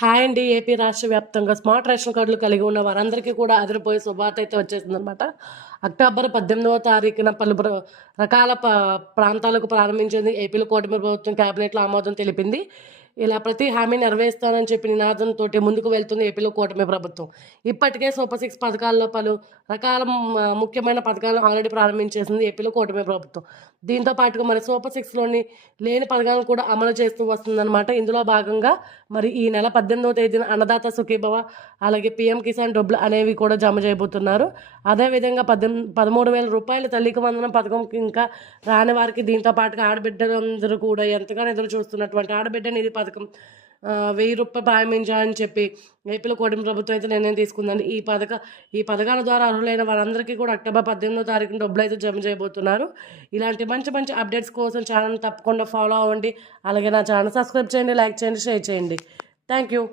Hi అండి. AP రాష్ట్ర వ్యాప్తంగా స్మార్ట్ రేషన్ కార్డులు కలిగి ఉన్న వారందరికీ కూడా అదిరిపోయే శుభవార్త అయితే వచ్చేసిందనమాట. అక్టోబర్ 18వ తారీఖున పలు రకాల ప్రాంతాలకు ప్రారంభించింది ఏపీలో కూటమి ప్రభుత్వం కేబినెట్లో ఆమోదం తెలిపింది. ఇలా ప్రతి హామీ నెరవేరుస్తానని చెప్పి నినాదంతో ముందుకు వెళ్తుంది ఏపీలో కూటమి ప్రభుత్వం. ఇప్పటికే సూపర్ 6 పథకాల్లో పలు రకాల ముఖ్యమైన పథకాలను ఆల్రెడీ ప్రారంభించేసింది ఏపీలో కూటమి ప్రభుత్వం. దీంతో పాటుగా మరి సూపర్ 6లోని లేని పథకాలను కూడా అమలు చేస్తూ వస్తుందన్నమాట. ఇందులో భాగంగా మరి ఈ నెల 18వ తేదీన అన్నదాత సుఖీభవ, అలాగే పీఎం కిసాన్ డబ్బులు అనేవి కూడా జమ చేయబోతున్నారు. అదేవిధంగా 13,000 రూపాయల తల్లికి వందనం పథకం ఇంకా రాని వారికి, దీంతో పాటుగా ఆడబిడ్డలందరూ కూడా ఎంతగానో ఎదురు చూస్తున్నటువంటి ఆడబిడ్డ నిధి పథకం 1,000 రూపాయలు ప్రారంభించాలని చెప్పి ఏపీలో కూటమి ప్రభుత్వం అయితే నిర్ణయం తీసుకుందండి. ఈ పథకాల ద్వారా అర్హులైన వారందరికీ కూడా అక్టోబర్ 18వ తారీఖున డబ్బులు అయితే జమ చేయబోతున్నారు. ఇలాంటి మంచి మంచి అప్డేట్స్ కోసం ఛానల్ తప్పకుండా ఫాలో అవ్వండి. అలాగే నా ఛానల్ సబ్స్క్రైబ్ చేయండి, లైక్ చేయండి, షేర్ చేయండి. Thank you.